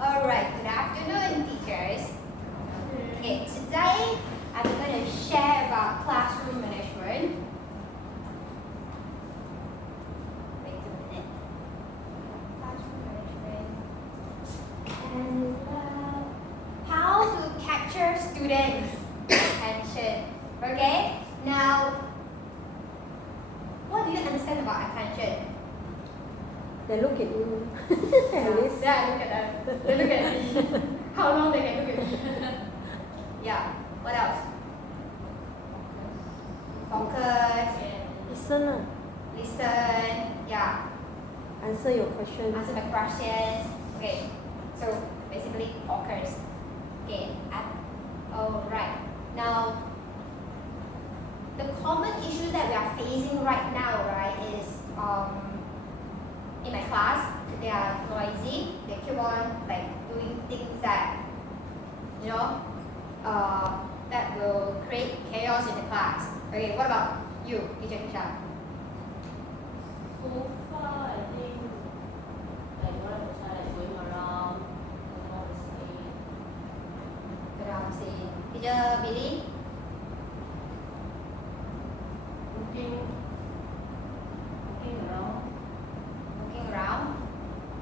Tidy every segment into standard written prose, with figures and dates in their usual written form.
Alright, good afternoon, teachers. Okay, today I'm going to share about classroom management. Wait a minute. Classroom management. And how to capture students' attention. Okay, now, what do you understand about attention? They look at you. Yeah, look at them. They look at me. How long they can look at me? Yeah. What else? Focus. Listen. Listen. Yeah. Answer your question. Answer the questions. Okay. So basically focus. Okay. Alright. Now, the common issues that we are facing right now, right, is in my class, they are noisy. They keep on doing things that, that will create chaos in the class. Okay, what about you, teacher Kisha? So far, I think one of the child going around, don't know what to say. Around saying, teacher Billy? Looking around. Walking around.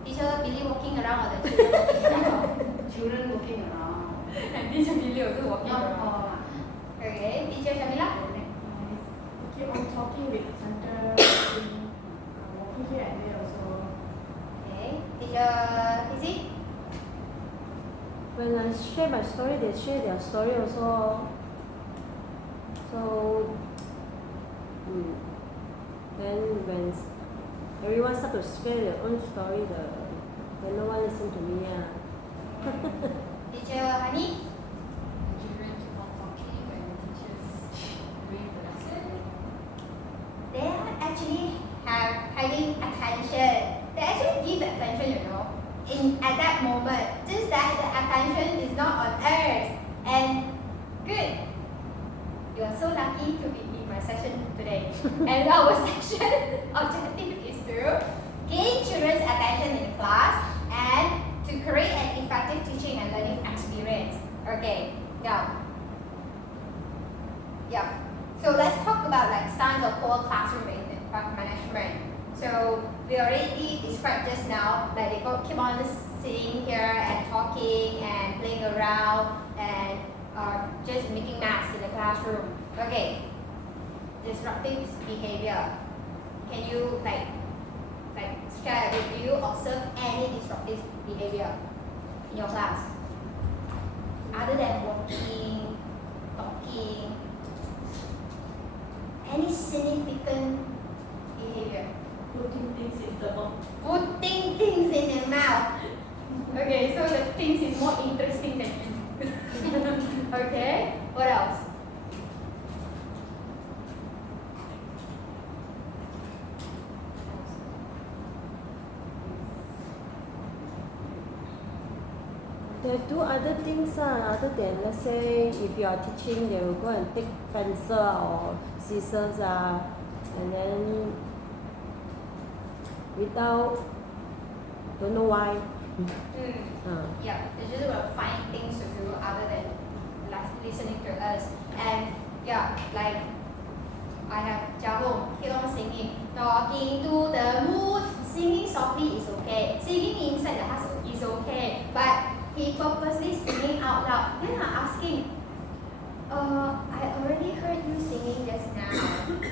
Teacher Billy walking around or the children walking around? Children looking around. And teacher Billy also walking Not around. all. Okay, teacher Shamila? Keep on talking with each other, walking here and there also. Okay, teacher Izzy? When I share my story, they share their story also. So, then when everyone starts to share their own story, then no one listen to me. Teacher Hani? Children keep on talking when teachers doing the lesson. They are actually having attention. They actually give attention, at that moment. Just that the attention is not on us. And good. You are so lucky to be in my session today. And our session objective is to gain children's attention in class and to create an effective teaching and learning experience. Okay, now. Yeah. So let's talk about signs of poor classroom management. So we already described just now that they keep on sitting here and talking and playing around and just making mess in the classroom. Okay. Disruptive behavior. Can you share with you observe any disruptive behavior in your class? Other than walking, talking, any significant behavior? Putting things in the mouth. Putting things in the mouth. Okay, so the things is more interesting than you. Okay, what else? They do other things other than, let's say, if you are teaching, they will go and take pencil or scissors and then without, don't know why. Yeah, they just will find things to do other than listening to us. And yeah, I have Jahong keep on singing, talking to the moon, singing softly is okay, singing inside the house is okay, but he purposely singing out loud. Then I'm asking, I already heard you singing just now.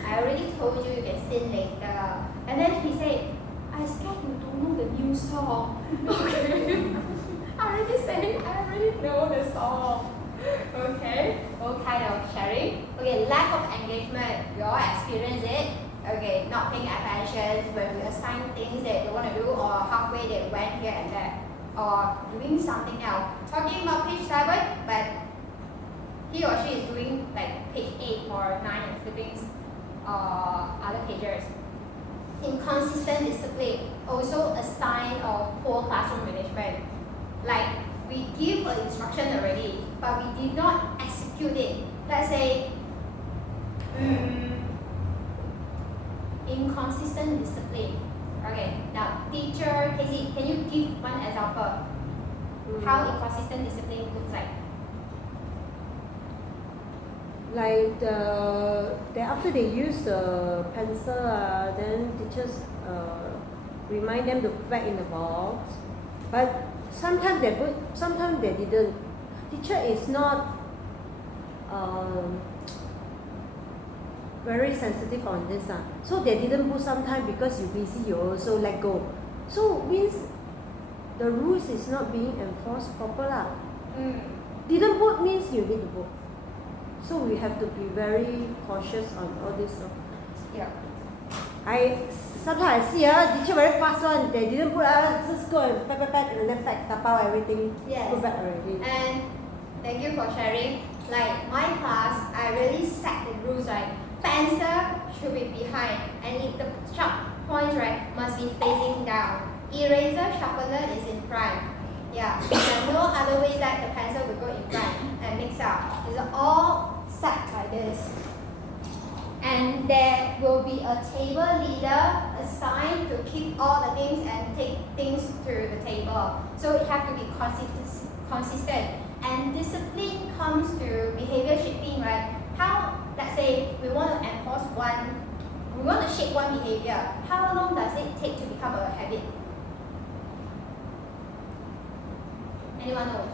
I already told you you can sing later. And then he said, I scared you don't know the new song. Okay. I already said I already know the song. Okay. All kind of sharing. Okay, lack of engagement. We all experience it. Okay, not paying attention when we assign things that they want to do or halfway they went here and there. Or doing something else. Talking about page 7, but he or she is doing page 8 or 9 and flipping other pages. Inconsistent discipline, also a sign of poor classroom management. We give an instruction already, but we did not execute it. Let's say, inconsistent discipline. Okay, now teacher Casey, can you give one example? how inconsistent discipline looks like. Like then after they use the pencil, then teachers remind them to put back in the box. But sometimes they put, sometimes they didn't. Teacher is not very sensitive on this. So they didn't put sometimes because you're busy, you also let go. So means the rules is not being enforced properly. Didn't put means you need to put. So we have to be very cautious on all this. Yeah. Sometimes I see teacher very fast one. They didn't put just go and pack and then pack, tapao everything. Yes. Put back already. And thank you for sharing. Like my class, I really set the rules, right? Pencil should be behind, and if the sharp points, right, must be facing down. Eraser sharpener is in front. Yeah. There's no other way that the pencil will go in front and mix up. It's all set like this. And there will be a table leader assigned to keep all the things and take things to the table. So it has to be consistent. And discipline comes to behavior shaping, right? How, let's say, we want to enforce one, we want to shape one behavior. How long does it take to become a habit? Anyone knows?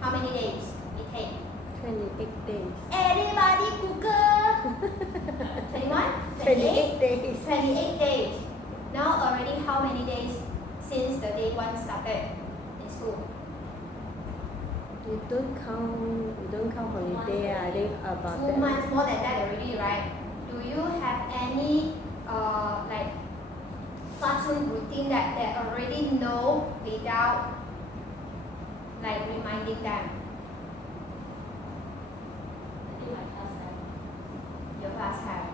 How many days it takes? 28 days. Anybody Google? 21? 28 days. 28 days. Now already how many days since the day one started in school? We don't count holiday. I think about 2 that. months, more than that already, right? Do you have any like classroom routine that they already know without like reminding them? I think my class have. Your class have.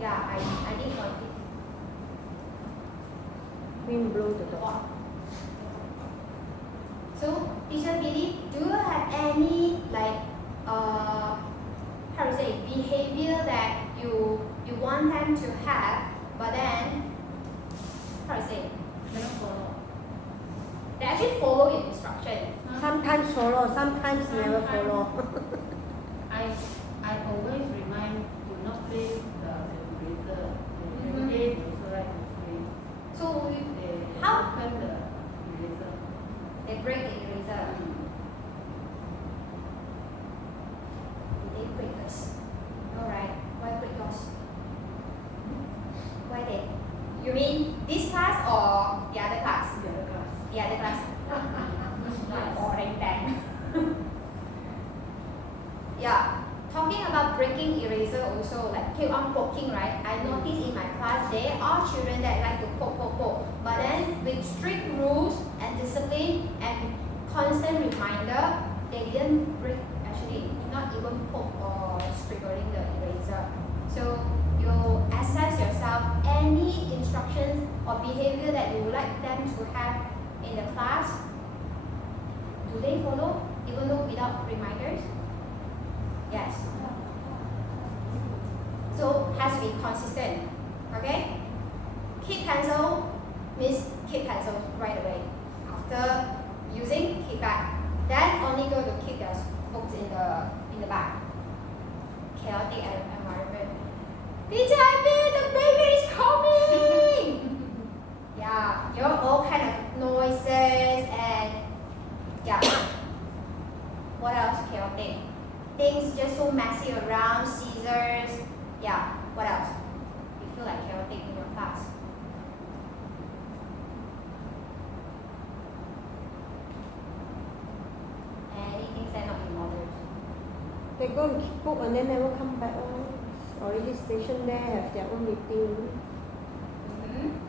Yeah, I think one. Wind blow the door. So, teacher Billy, do you have any like how to say behavior that you want them to have, but then how to say They don't follow. they actually follow your instruction? Sometimes follow, sometimes never follow. I always remind to not play the eraser. Every day they also like to play. So They how open the eraser. they break the eraser? They break us. Alright, why break yours? Why they? You mean this class or the other class? The other class. The other class. Boring then. Yeah. Talking about breaking eraser also, like keep on poking, right? I noticed in my class there are children that like to poke. But then with strict rules and discipline and constant reminder, they didn't break, actually not even poke or scribbling the eraser. So you assess yourself any instructions or behavior that you would like them to have in the class. Do they follow even though without reminders? Yes. So has to be consistent. Okay? Keep pencil means keep pencil right away. After using, keep back. Then only go to keep their books in the back. Chaotic environment. Teacher Aipin, the baby is coming! Yeah, you know, all kind of noises and yeah. What else chaotic? Things just so messy around, scissors. Yeah, what else? You feel like chaotic in your class? Any things that are not in order? They go and keep book and then never come back. Already stationed there, have their own meeting.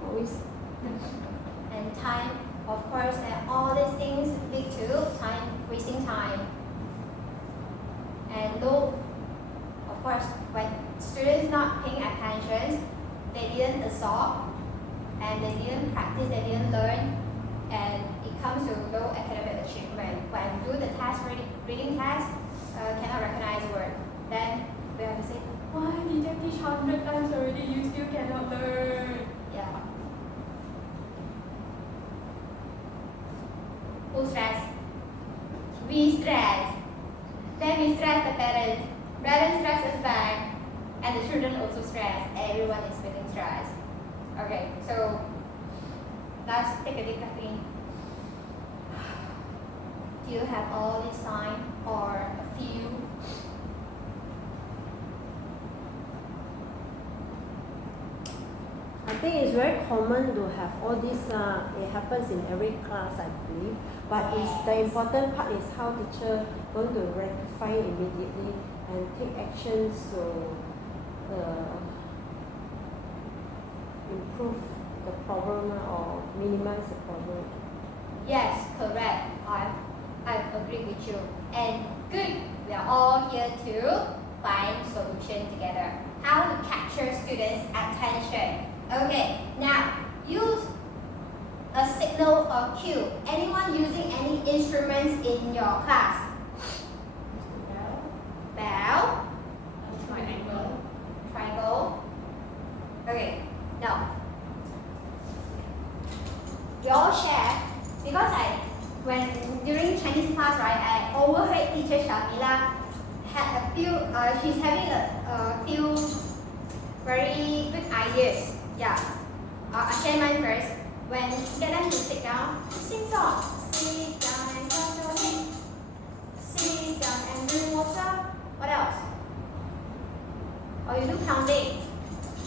Always. And time, of course, and all these things lead to time, wasting time. And no, of course, when students not paying attention, they didn't absorb, and they didn't practice, they didn't learn, and it comes to low academic achievement. When do the test, reading test, cannot recognize the word, then we have to say, why did you teach 100 times already, you still cannot learn? Yeah. Who stress? we stress. Then we stress the parents. Parents stress us back. And the children also stress. Everyone is feeling stressed. Okay, so let's take a deep breath in. Do you have all these signs or a few? I think it's very common to have all this. It happens in every class, I believe. But it's the important part is how teacher going to rectify immediately and take actions to improve the problem or minimize the problem. Yes, correct. I agree with you. And good, we are all here to find solution together. How to capture students' attention. Okay, now use a signal or cue. Anyone using any instruments in your class? Bell. Triangle. Triangle. Okay, now we all share because when during Chinese class, right, I overheard teacher Shamila had a few. She's having a few very good ideas. Yeah, I share mine first. When get them to sit down, sing song. Sit down and touch your head. Sit down and drink water. What else? Or you do counting.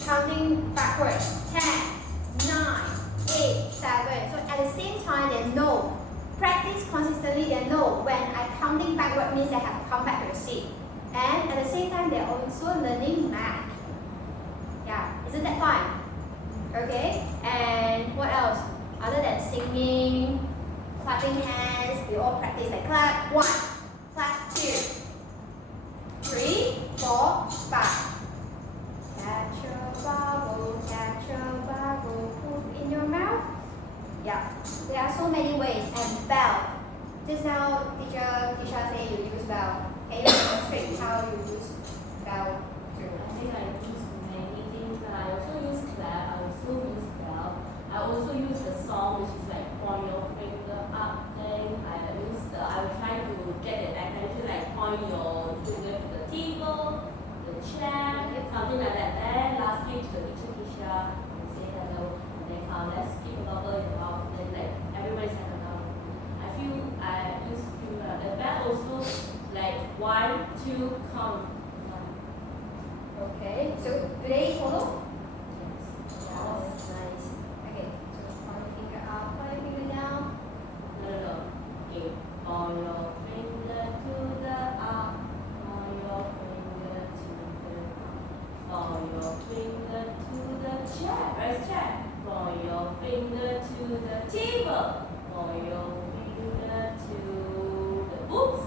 Counting backwards. 10, 9, 8, 7. So at the same time, they know. Practice consistently, they know when I counting backward means they have to come back to the seat. And at the same time, they're also learning math. Yeah, isn't that fun? Okay, and what else? Other than singing, clapping hands, we all practice like clap 1, clap 2, 3, 4, 5. Catch a bubble, put in your mouth. Yeah, there are so many ways. And bell. Just now, teacher say you use bell. Can you demonstrate how you use bell? I think I use many things. I also use clap. I also use bell. I also use the song, which is like point your finger up thing. I will try to get the attention, like point your finger to the table, the chair, something like that. Then lastly to the teacher, and say hello, and then come. Let's keep a bubble in the mouth. Then like everybody settle down. I feel I use the bell also like 1, 2, count. Okay, so do they follow? Yes. Oh, that's nice. Okay, so point your finger up, point your finger down. No. Okay. Point your finger to the up. Point your finger to the up. Point your finger to the chair. Where's chair? Point your finger to the table. Point your finger to the books.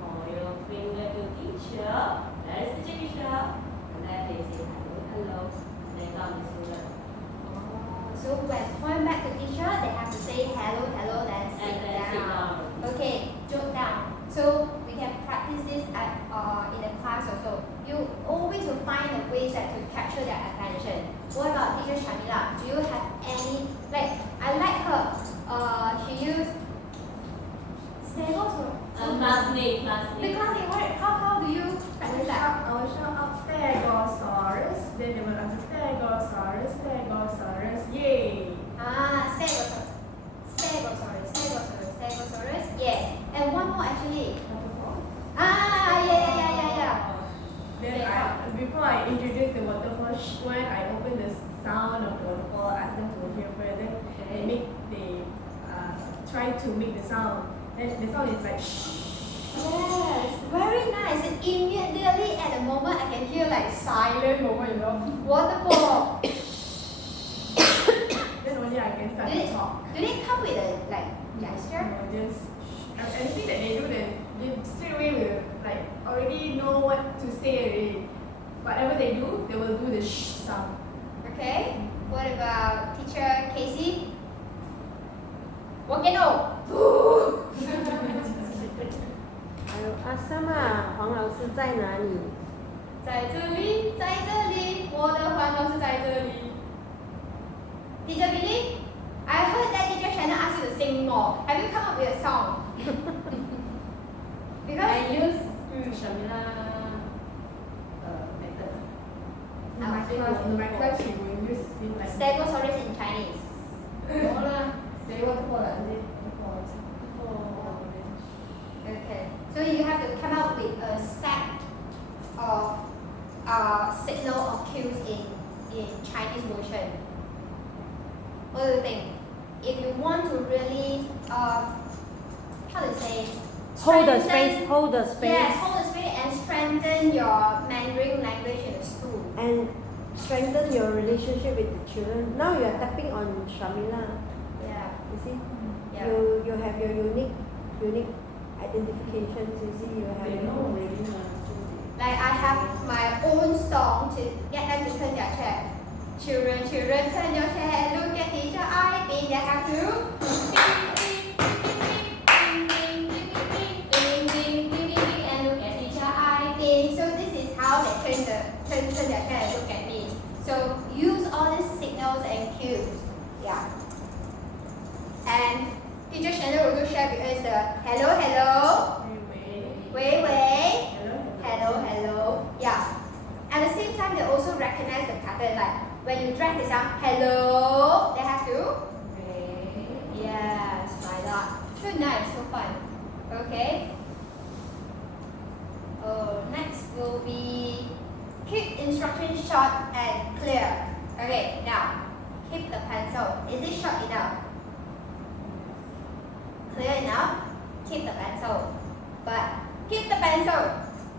Point your finger to teacher. Where is the teacher? And then they say hello, and then come to student. So when point back to teacher, they have to say hello, then And sit then sit down. down. Okay, jot down. So we can practice this at in the class also. You always will find a ways that to capture their attention. What about teacher Shamila? Do you have any I like her. She used stegosaurus. Classmate. Because it worked. How do you practice that? I will shout out Stegosaurus. Then they will answer Stegosaurus, yay! Stegosaurus. Yeah. And one more actually. Waterfall. Yeah. Then before I introduce the waterfall, when I open the sound of the waterfall, I ask them to hear first. Then they try to make the sound. Then the sound is like shh. Yes, very nice. And immediately at the moment I can hear like silent moment, waterfall. Then only I can start to talk. Do they come with a gesture? No, just anything that they do, then they straight away will already know what to say already. Whatever they do, they will do the shh sound. Okay. What about teacher Casey? Volcano. 还有阿三啊，黄老师在哪里？在这里，我的黄老师在这里。Teacher Billy, I heard that teacher Shannon asked you to sing more. Have you come up with a song? in Chinese version. What do you think? If you want to really, how to say, Hold the strengthen- space, hold the space. Yes, hold the space and strengthen your Mandarin language in the school. And strengthen your relationship with the children. Now you are tapping on Shamila. Yeah. You see? Yeah. You have your unique identifications. You see, you have They your know own. already now, so they- Like I have my own song to get them to turn their chair. Children, children, turn your chair. Look at teacher Aipin. They have to. And look at teacher Aipin. So this is how they turn their chair and look at me. So use all these signals and cues. Yeah. And teacher Shannon also share with us the hello, hello, wei wei. Hello, hello. Yeah. At the same time, they also recognize the pattern. Like when you drag the sound, hello, they have to. Yes, like that. So nice, so fun. Okay. Next will be keep instruction short and clear. Okay, now keep the pencil. Is it short enough? Clear enough? Keep the pencil. But keep the pencil.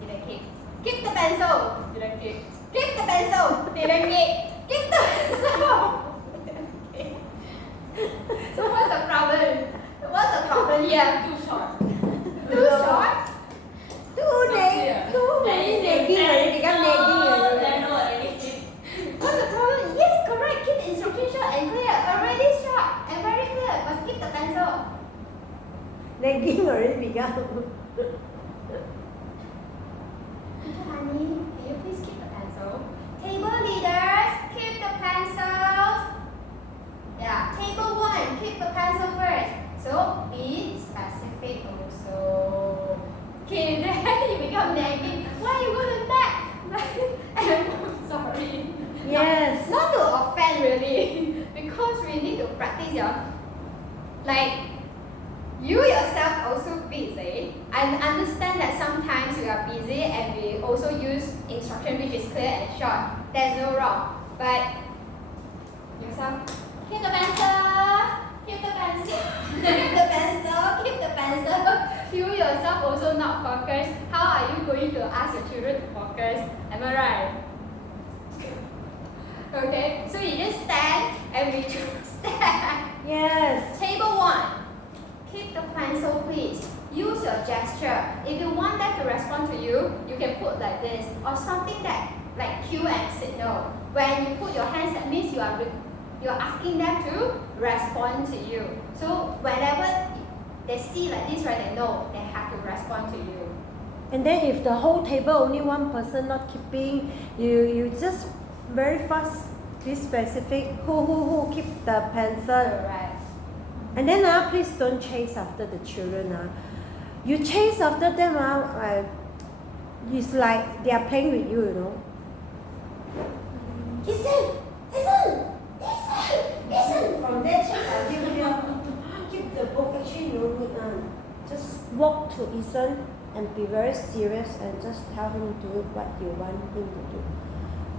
Didn't keep. Keep the pencil. Didn't keep. Keep the pencil. Didn't keep. Keep the pencil. Okay. So what's the problem? What's the problem here? Too short. Too short? Too nagging already, become nagging already. What's the problem? Yes, correct. Keep the instruction short and clear. Already short and very clear. But keep the pencil. Nagging already become. Teacher Honey, can you please keep the pencil? Table leaders, keep the pencils. Yeah, table 1, keep the pencil first. So be specific also. Okay, then you become nagging. Why are you going to nag? I'm sorry. Yes. Not to offend really, because we need to practice your, like, you yourself also busy and understand that sometimes we are busy and we also use instruction which is clear and short. There's no wrong. But yourself, keep the pencil, keep the pencil, keep the pencil, keep the pencil. You yourself also not focused. How are you going to ask your children to focus? Am I right? Okay, so you just stand and we just stand. Yes. Table 1. Keep the pencil, please. Use your gesture. If you want them to respond to you, you can put like this or something that like cue and signal. When you put your hands, that means you are asking them to respond to you. So whenever they see like this, right, they know they have to respond to you. And then if the whole table only one person not keeping, you just very fast be specific who keep the pencil. Correct. And then please don't chase after the children. You chase after them, it's like they are playing with you, you know. Listen, listen, listen, listen. From there, chase until here. Keep the book. Actually, no good. Just walk to Ethan and be very serious and just tell him to do what you want him to do.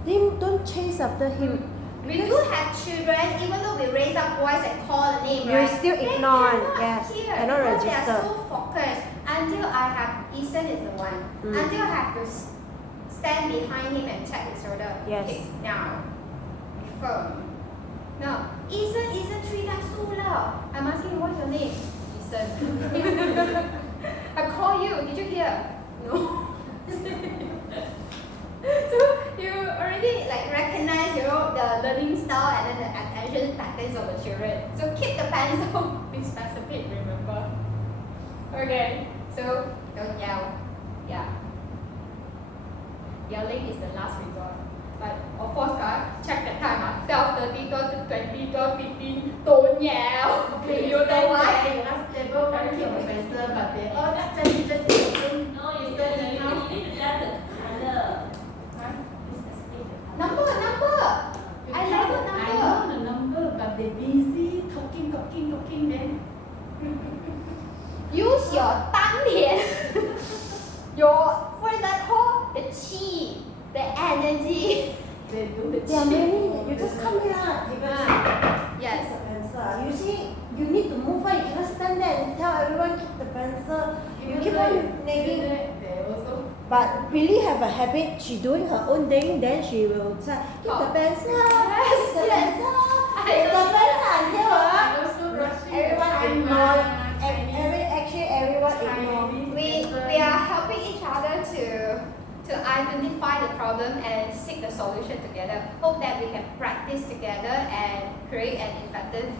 Then don't chase after him. We do have children, even though we raise up voice and call the name, You right? still they ignore, cannot yes, hear cannot because register. They are so focused until I have Ethan is the one. Until I have to stand behind him and tap his shoulder. Yes. Okay, now, be firm. Now, Ethan 3 times so loud. I'm asking what's your name? Ethan. I call you. Did you hear? No. So you already like recognize, you know, the learning style and then the attention patterns of the children. So keep the pencil, be specific, remember. Okay, so don't yell. Yeah. Yelling is the last resort. But of course, check the time. 12:30, 12:20, 12:15. Don't yell. Okay, You know why? You ask table can keep the pencil, but they all just No, you need to tell the color. Number. I love a number. I know the number, but they busy talking, then Use your 当年 your, what is that called? The chi, the energy. they do it. There are many. You just come here. Yes. Keep the pencil. You see, you need to move on. You cannot stand there and tell everyone keep the pencil. You keep on nagging. They also. But really have a habit. She doing her own thing. Then she will say, keep the pencil. Yes, Keep the yes. pencil. Keep the pencil until Also rushing everyone the time, ignore. Chinese. Actually, everyone ignore. We are helping each other to identify the problem and seek the solution together. Hope that we can practice together and create an effective.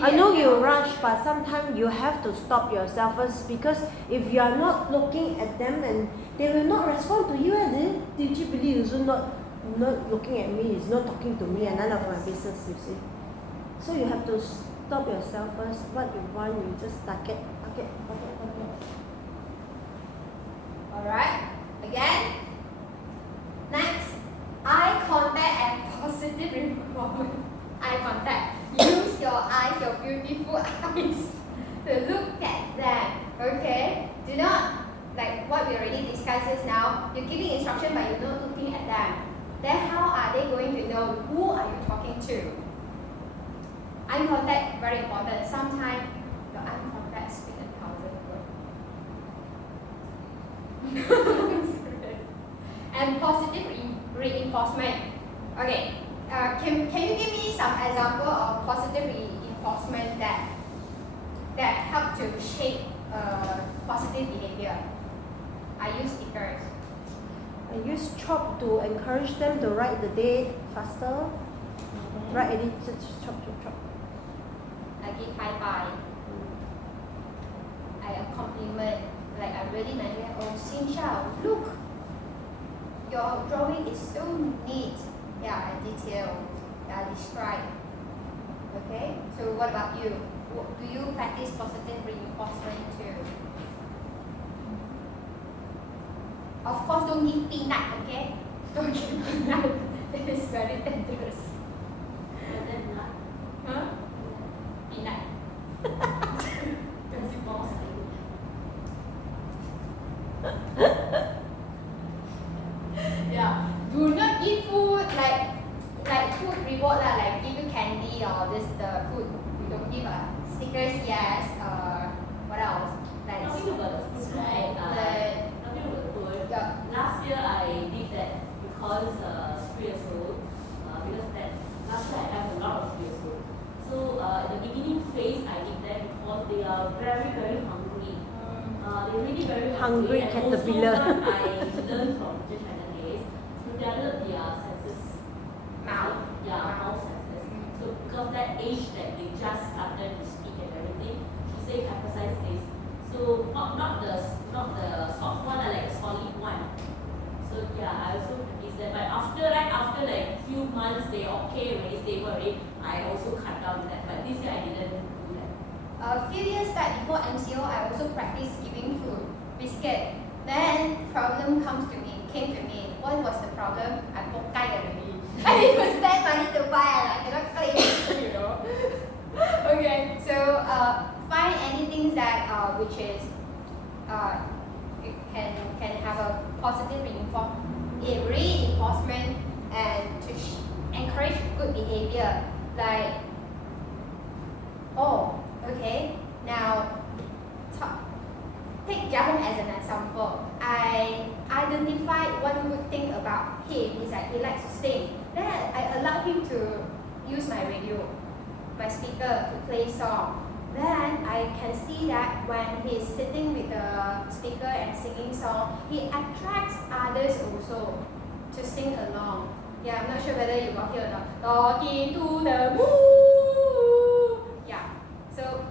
I know you rush, but sometimes you have to stop yourself first, because if you are not looking at them and they will not respond to you, and then did you believe also not looking at me, is not talking to me, and none of my business, you see. So you have to stop yourself first. What you want, you just target. Alright, again. Next, eye contact and positive reinforcement. Eye contact. Use your eyes, your beautiful eyes, to look at them. Okay? Do not, like what we already discussed just now, you're giving instruction but you're not looking at them. Then how are they going to know who are you talking to? Eye contact, very important. Sometimes your eye contact speaks 1,000 words. And positive reinforcement. Okay, can you give me some example of positive reinforcement that help to shape positive behavior? I use stickers. I use chalk to encourage them to write the day faster. Write it, just chop. I give high five. I compliment. Like I really mention, oh Xin look, your drawing is so neat. Yeah, and detailed. Yeah, describe. Okay. So what about you? Do you practice positive reinforcement too? Of course, don't give peanut. Okay. Don't give peanut. That is very dangerous. And then not. Huh? Peanut. That's false. Yeah. Do not give food like food reward lah, like give you candy or this the food. We don't give stickers. Yes. What else? Like Talking about the food, right? Talking about the food. Yeah. Last year I did that because 3 years old. Because that last year I have a lot of 3 years old. So in the beginning phase I did that because they are very hungry. They're really very Hungry and caterpillar. Also what I learned from Teacher China is to develop their senses. Mouth. Yeah, mouth senses. So because that age that they just started to speak and everything, she said emphasize this. So not the soft one, like solid one. So yeah, I also practice that. But after like few months they okay already, stable already, I also cut down that. But this year I didn't do that. a few years back before MCO, I also practiced giving food, biscuit. Then problem came to me. What was the problem? I pokai already. I need to spend money to buy and I cannot claim it, you know. Okay, so find anything that which is it can have a positive reinforcement and to encourage good behavior. Like, oh, okay, now take Jahong as an example. I identified one good thing about him is that he likes to sing. Then I allowed him to use my radio, my speaker to play song. Then I can see that when he's sitting with the speaker and singing song, he attracts others also to sing along. Yeah, I'm not sure whether you got here or not. Talking to the moon. Yeah. So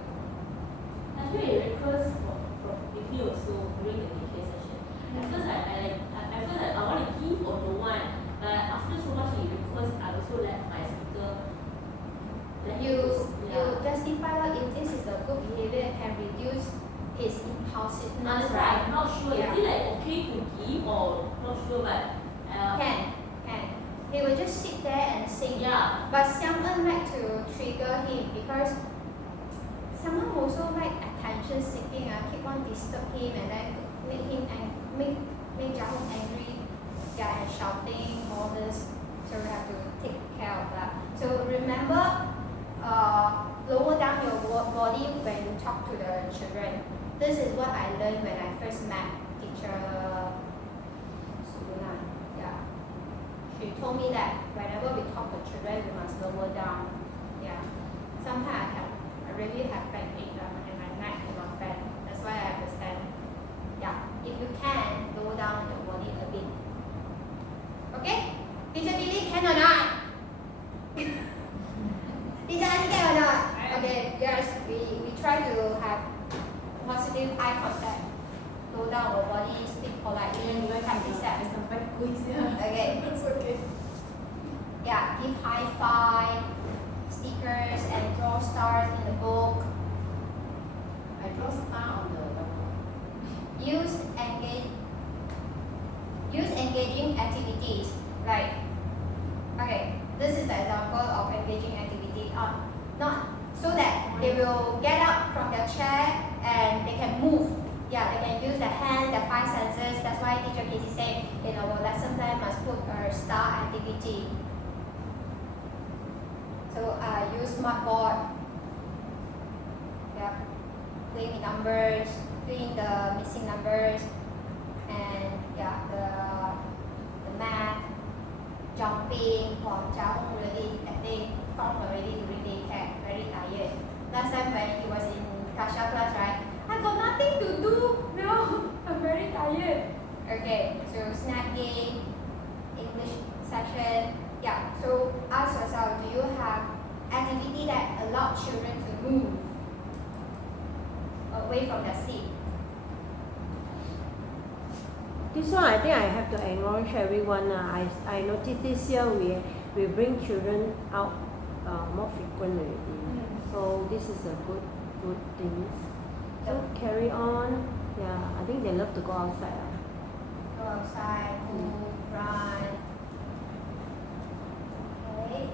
Actually, it recurs from with me also during the DK session. At first, I want to give or no one, but after so much it recurs, I also let my speaker. you justify that if this is the good behavior can reduce his impulsiveness, right? I'm not sure. Yeah. Is it like okay to give or not sure, but Can. He will just sit there and sing. Yeah. But someone like to trigger him because someone also like attention seeking. Keep on disturb him and then make Jahong angry. Yeah, and shouting all this. So we have to take care of that. So remember, lower down your body when you talk to the children. This is what I learned when I first met teacher Suna. Yeah. She told me that whenever we talk to children, we must lower down. Yeah. Sometimes I really have backache and my neck cannot bend. That's why I have to stand. Yeah. If you can, lower down your body a bit. Okay? Teacher Lily, can or not? Teacher Lily, can or not? Okay, yes, we try to have positive eye contact. Lower down our body, speak politely, practice that. Okay. It's okay. Yeah, give high five, stickers, and draw stars in the book. I draw star on the Use engaging activities. Like, okay, this is the example of engaging activity. Not so that they will get up from their chair and they can move. Yeah, they can use their hand, their five senses. That's why teacher Casey said in our lesson plan must put a star activity. So use smartboard. Yeah, play with numbers, fill in the missing numbers, and yeah, the math, jumping. Wow, Jia really that day gone already during daycare, very tired. Last time when he was in Kasha class, right? I got nothing to do. No, I'm very tired. Okay, so snack game, English session. Yeah, so ask yourself, do you have activity that allow children to move away from their seat? This one I think I have to acknowledge everyone. I noticed this year we bring children out more frequent already. So this is a good thing. So carry on. Yeah, I think they love to go outside. Go outside, move, run. Okay.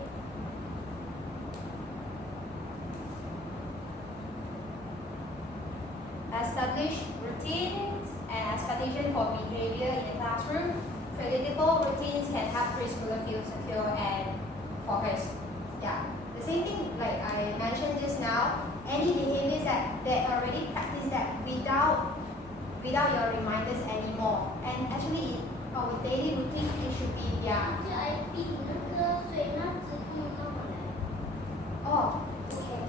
Establish routines and expectation for behavior in the classroom. Predictable routines can help preschooler feel secure and focused. Yeah, the same thing like I mentioned just now. Any behaviors that they already practice that without your reminders anymore. And actually in our daily routine it should be Aipin 那个水那只可以放回来。 oh okay.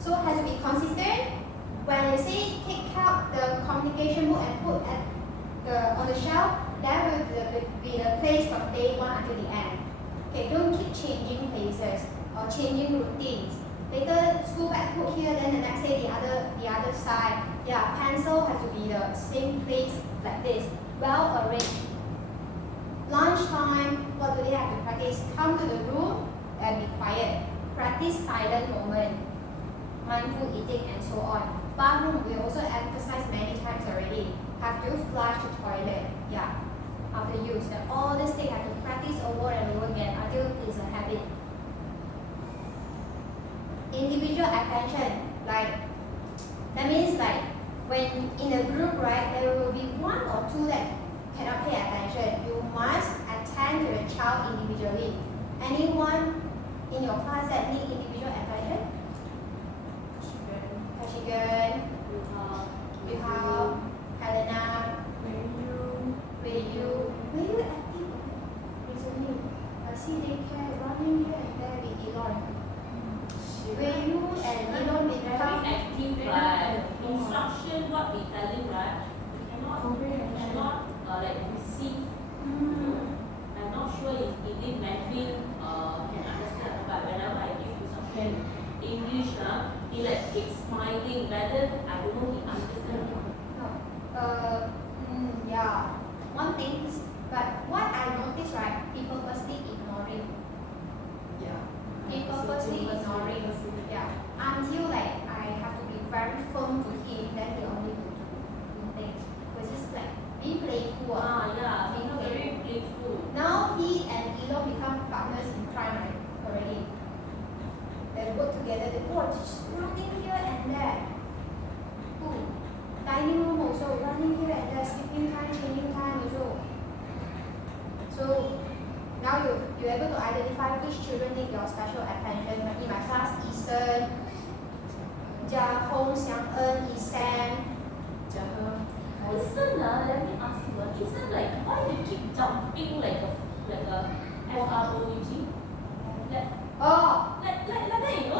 So it has to be consistent. When you say take out the communication book and put on the shelf, that will be the place from day one until the end. Okay, don't keep changing places or changing routines. Later school bag put here, then the next day the other side. Yeah, pencil has to be the same place like this, well arranged. Lunchtime, what do they have to practice? Come to the room and be quiet. Practice silent moment, mindful eating, and so on. Bathroom, we also emphasized many times already. Have to flush the toilet. Yeah, after use. And all these things have to practice over and over again until it's a habit. Individual attention, like that means like when in a group, right, there will be one or two that cannot pay attention. You must attend to the child individually. Anyone in your class that need individual attention? Kashigan, Yuhao, Helena, were you active recently? I see they care running here and there with Elon. Were you and Elon with Very active, right? Instruction, what we telling, right? We cannot like receive. I'm not sure if Mandarin can understand, but whenever I give instruction, So now you're able to identify which children need your special attention. In my class, Eason, Jia Hong, Xiang En, Isam. Isn't let me ask you, isn't why they keep jumping like a FROEG? Like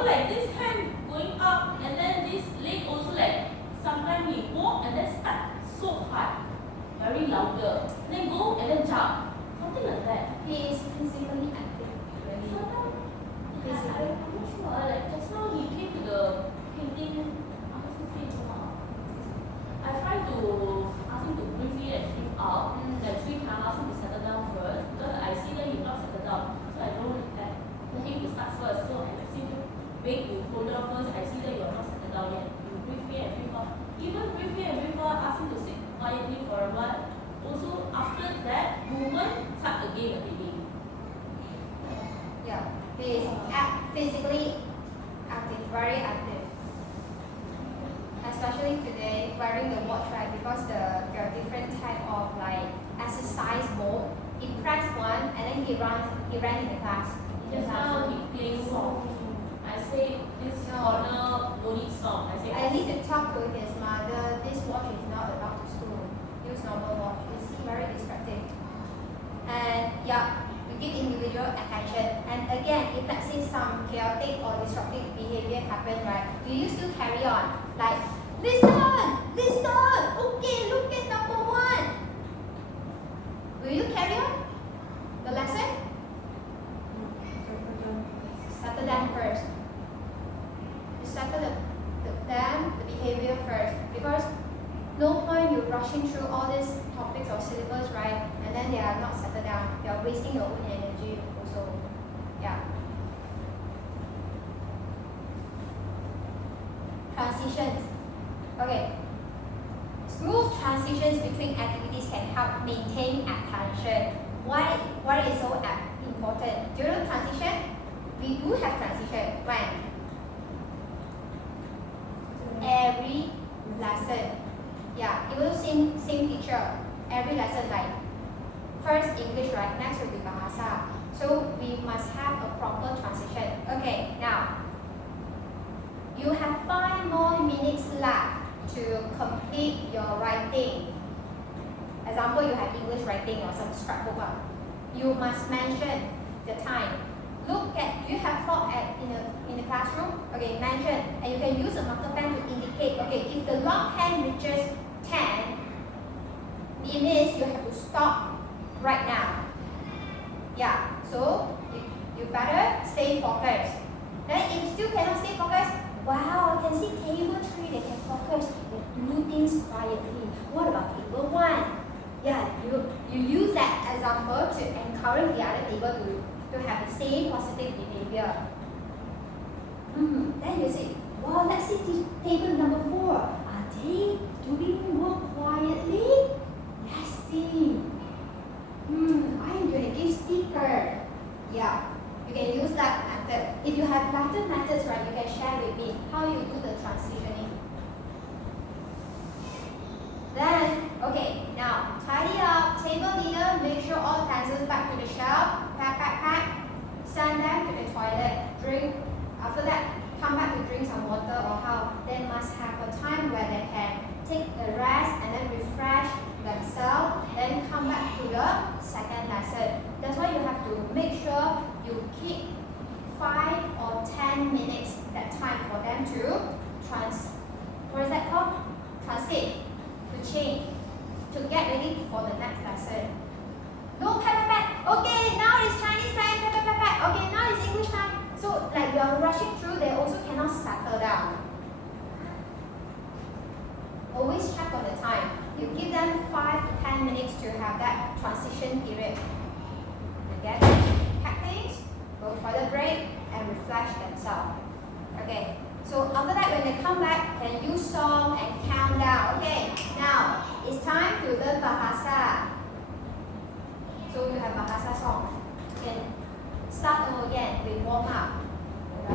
that, this hand going up and then this leg also sometimes he walk and then start so hard, very louder, and then go and then jump, something like that. He is physically active, really. Sometimes, I'm not sure, just now he came to the painting, I tried to ask him to breathe in and breathe out, 3 times, ask him to settle down first, because I see that he's not settled down, so I don't let him to start first, so I see him, wait, you hold it up first, I see that you're not settled down yet, you breathe in and breathe out, even breathe in and breathe out, ask him to sit quietly for a while, also after that, movement, start again. Yeah, he is physically active, very active. Especially today, wearing the watch, right? Because there are different type of exercise mode. He pressed one and then he ran in the class. Just now he plays song. I say this corner no need song. I need to talk to his mother. This watch is not allowed to school. Use normal watch. It's very distracting. And yeah, we give individual attention. And again, if let's say some chaotic or disruptive behavior happen, right? Do you still carry on? Listen, okay, look at number 1. Will you carry on the lesson? Settle them first. You settle the behavior first, because no point you rushing through all these topics or syllabus, right? And then they are not settled down. They are wasting your own energy also. Yeah. Transitions. Okay. Smooth transitions between activities can help maintain attention. Why is so important? During transition, we do have transition when every lesson. Yeah, even same teacher. Every lesson first English, right? Next will be Bahasa. So we must have a proper transition. Okay, now you have 5 more minutes left to complete your writing. Example, you have English writing or some scrapbook. You must mention the time. Look at, do you have clock in the classroom? Okay, mention. And you can use a marker pen to indicate, okay, if the long hand reaches 10, it means you have to stop right now. Yeah, so you better stay focused. Then if you still cannot stay focused, wow, I can see table 3, they can focus, they do things quietly. What about table 1? Yeah, you use that example to encourage the other table to have the same positive behavior. Then you say, wow, let's see table number 4. Are they doing work quietly? Let's see. I'm going to give sticker. Yeah. You can use that method. If you have better methods, right, you can share with me how you do the transitioning. Then, okay, now tidy up. Table leader, make sure all pencils back to the shelf. Pack. Send them to the toilet. Drink. After that, come back to drink some water or how. They must have a time where they can take a rest and then refresh themselves. Then come back to the second lesson. That's why you have to make sure you keep 5 or 10 minutes that time for them to what is that called? Transit, to change, to get ready for the next lesson. No pat. Okay, now it's Chinese time, pat. Okay, now it's English time. So you are rushing through, they also cannot settle down. Always check on the time. You give them 5 to 10 minutes to have that transition period. You get it? Pack things, go toilet break, and refresh themselves. Okay. So after that, when they come back, can use song and count down. Okay. Now it's time to learn Bahasa. So you have Bahasa song. You can start over again with warm up. So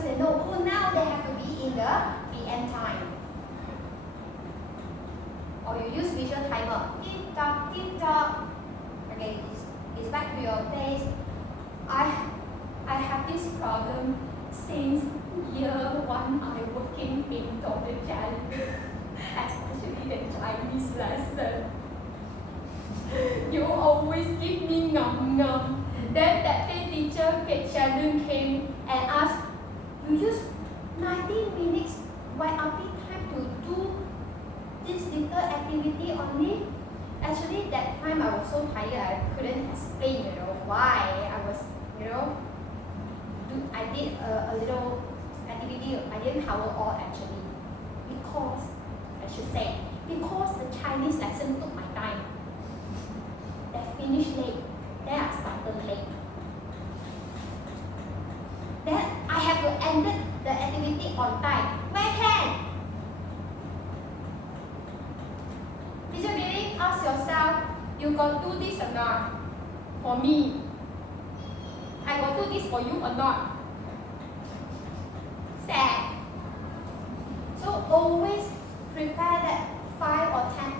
they know, oh, now they have to be in the PM time. Or you use visual timer. Tick tock, Okay, it's back to your place. I have this problem since year 1 I working in Dr. Jan, especially the Chinese lesson. You always give me ngum. Then that day teacher Shannon came and asked, you use 19 minutes YRP time to do this little activity only? Actually that time I was so tired I couldn't explain, why I was, I did a little activity. I didn't cover all actually. Because, I should say, because the Chinese lesson took my time. They finished late. Then I started late. Then I have to end the activity on time. Where can? Did you really ask yourself, you got do this or not? For me. I got do this for you or not? Sad. So always prepare that 5 or 10.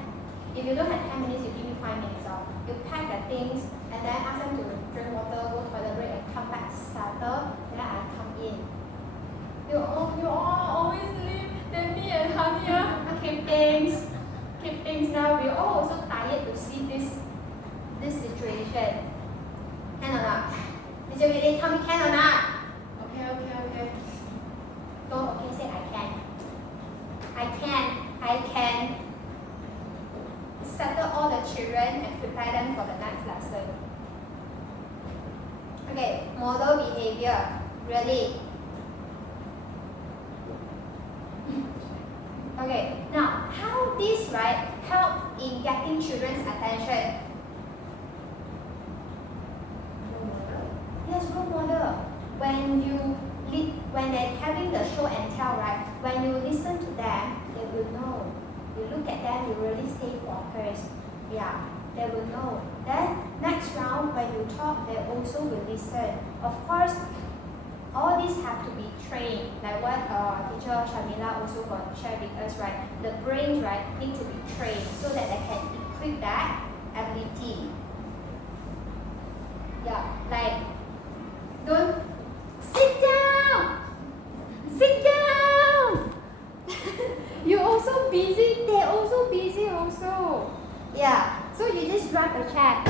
If you don't have 10 minutes, you give me 5 minutes. You pack the things and then ask them to drink water, go toilet break and come back, settle, then I come in. You all always leave, then me and Hania keep things now. We all also tired to see this situation. Can or not? Did you really tell me can or not? Okay. Don't okay, say I can. I can settle all the children and prepare them for the next lesson. Okay, model behavior. Really. Okay, now how this help in getting children's attention? Yes, role model. When they're having the show and tell, when you listen to them, they will know. You look at them, you really stay focused. Yeah, they will know. Then next round, when you talk, they also will listen. Of course, all these have to be trained. Like what teacher Shamila also got shared with us, The brains, need to be trained so that they can equip that ability. Yeah, like don't sit down. You're also busy. They're also busy also. Yeah. So you just grab a chair.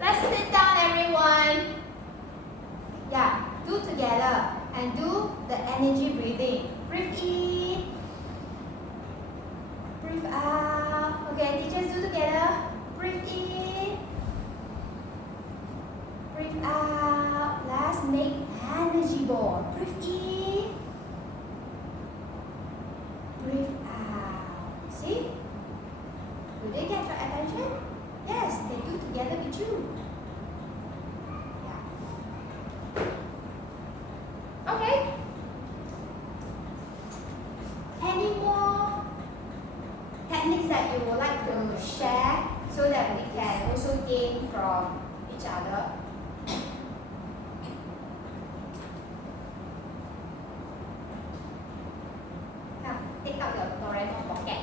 Let's sit down, everyone. Yeah. Do together and do the energy breathing. Breathe in. Breathe out. Okay, teachers do together. Breathe in. Breathe out. Let's make energy ball. Breathe in. Breathe out. See? Do they get your attention? Yes, they do together with you. Yeah. Okay. Any more techniques that you would like to share so that we can also gain from each other? Take out your Doraemon pocket.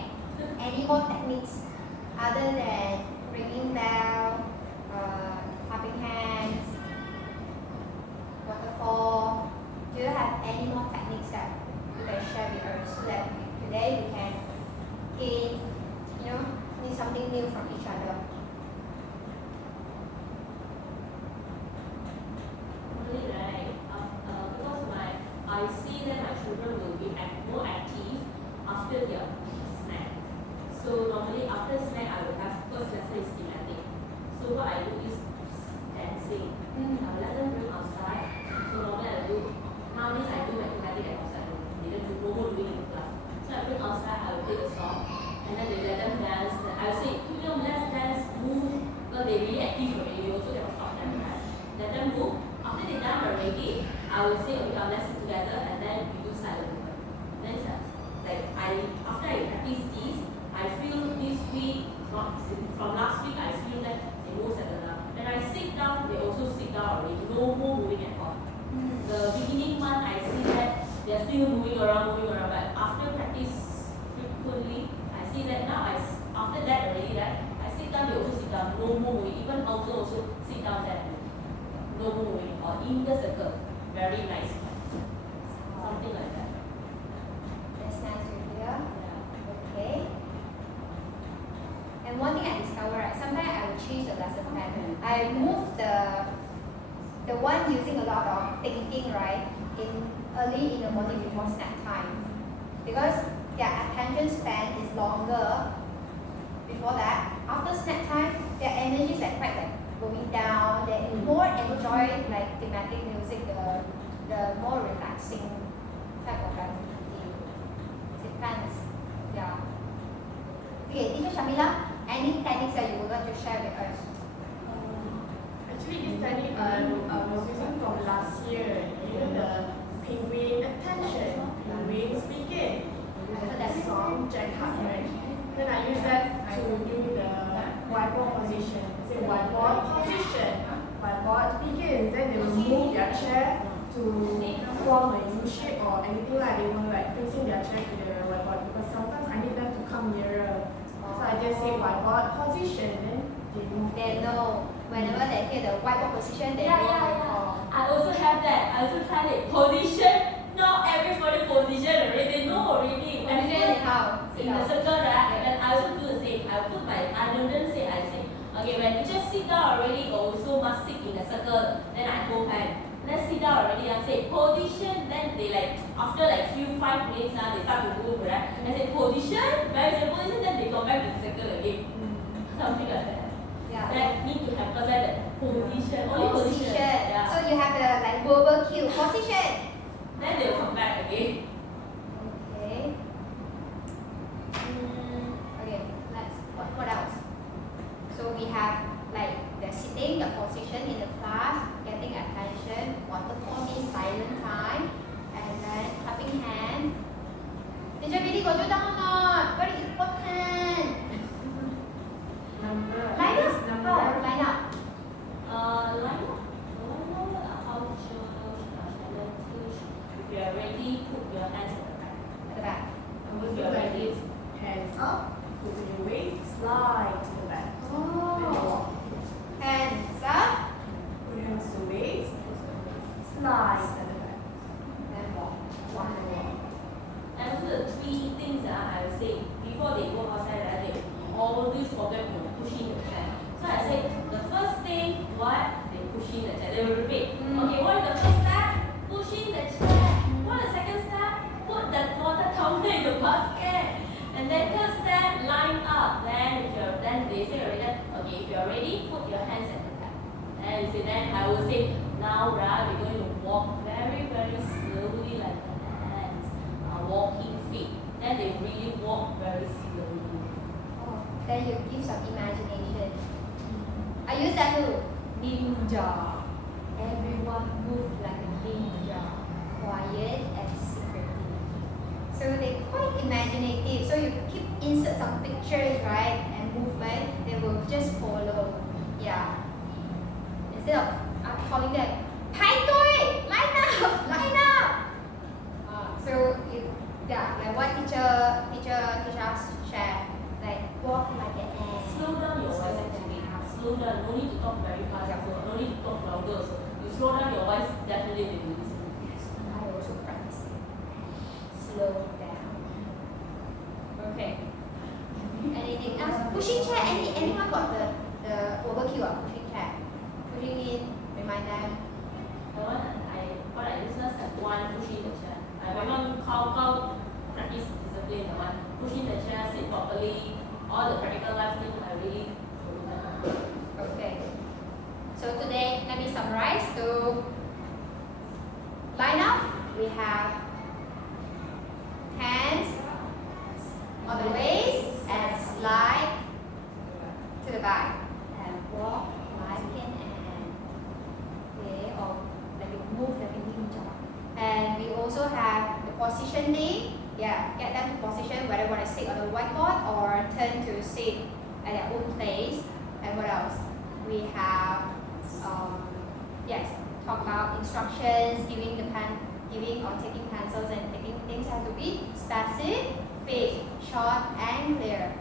Any more techniques other than ringing bell, clapping hands, waterfall? Do you have any more techniques that you can share with us so that today we can gain, need something new from each other? Really, because I see that my children will be more active after their snack. So normally after snack I will have first lesson is thematic. So what I do is dancing. I will let them bring outside. So normally I do nowadays I do my thematic outside. They don't do no more doing in the class. So I bring outside, I will play the song and then they let them dance. Then I will say, let's dance, move, because they really active already, we also cannot stop them, Let them move. After they done already, I will say, okay, let's sit together and then we do silent movement. Then it's after I practice these, I feel this week, from last week, I feel that they move settled down. When I sit down, they also sit down already, no more moving at all. The beginning one, I see that they're still moving around, but after practice frequently, I see that now, after that already, I sit no moving. Even also sit down there, no moving, or in the circle. Very nice. Something like that. That's nice to hear. Yeah. Okay. And one thing I discovered, right, sometimes I will change the lesson plan. I move the one using a lot of thinking, right, early in the morning before snack time. Because their attention span is longer before that. After snack time, their energy is like quite like going down. They more enjoy like thematic music, the more relaxing type of activity. Depends. Yeah. Okay, teacher Shamila, any techniques that you would like to share with us? Actually, this technique I was using from last year. You know the penguin attention, penguin speaking. I heard that song, Jack Hartman. Then I use that to do the whiteboard position. Say whiteboard position, whiteboard begins. Then they will move their chair to form a U shape or anything like they were like facing their chair to the whiteboard because sometimes I need them to come nearer. So I just say whiteboard position, then they move. They know. Whenever they hear the whiteboard position, they know. I also have that. I also tried it. Position. Not everybody position already. They know already. Position in how? In the circle, right? Then I also do the same. I put my. I don't say. I say. Okay, when you just sit down already, also must sit in the circle. Then I hold hand. Let's sit down already. I say position. Then they like after like 5 minutes now they start to move, right? I say position. Where is the position? Then they go back to the circle again. Something like that. Yeah. That need to have that position. Only position. Yeah. So you have the like verbal cue. Position. Then they will come back again. Okay. Okay. Let's. What else? So we have like the sitting, the position in the class, getting attention. Waterfall means silent time, and then clapping hand. Teacher Billy got you down or not? Very important. Line up. Oh, line up. Line up. How should if you are ready, put your hands at the back. At the back. And we'll do like this. Hands up, put your weight, slide to the back. Then walk. Hands up. Put your hands to the waist, slide to the back. Then walk. Walk and walk. And also the 3 things I will say before they go outside, they always forget to push in the chair. So I say the first thing, what? They push in the chair. They will repeat. Okay, what is the first step? Push in the chair. What is the second step? Put the water tumbler in the basket. And then third step, line up. Then they say already, okay, if you're ready, put your hands at the back. And you say, then I will say, now right, we're going to walk very, very slowly like the hands. Walking feet. Then they really walk very slowly. Oh, then you give some imagination. I use that too. Ninja. Everyone move like a ninja. Quiet and secretive. So they're quite imaginative. So you keep insert some pictures, right? And movement, they will just follow. Yeah. Instead of calling them, 排队, line up, line up. So yeah, like what teacher us share, like walk like an ant. Slow down your voice actually. Slow down. No need to talk very fast. No need to talk louder. So you slow down your voice, definitely they will listen. I also practice. Slow down. Okay. Anything else? Pushing chair. Anyone got the overkill of pushing chair? Pushing in, remind them. The one what I use last time, one pushing the chair. I remember how practice discipline the one pushing the chair, sit properly, all the practical life things I really do that. Okay. So today, let me summarize. So line up. We have hands on the waist and slide to the back and walk like an ant. Okay, or like you move like a ninja. And we also have the positioning. Yeah, get them to position whether they want to sit on the whiteboard or turn to sit at their own place. And what else? We have yes, talk about instructions, giving or taking pencils and taking things have to be specific, short and clear.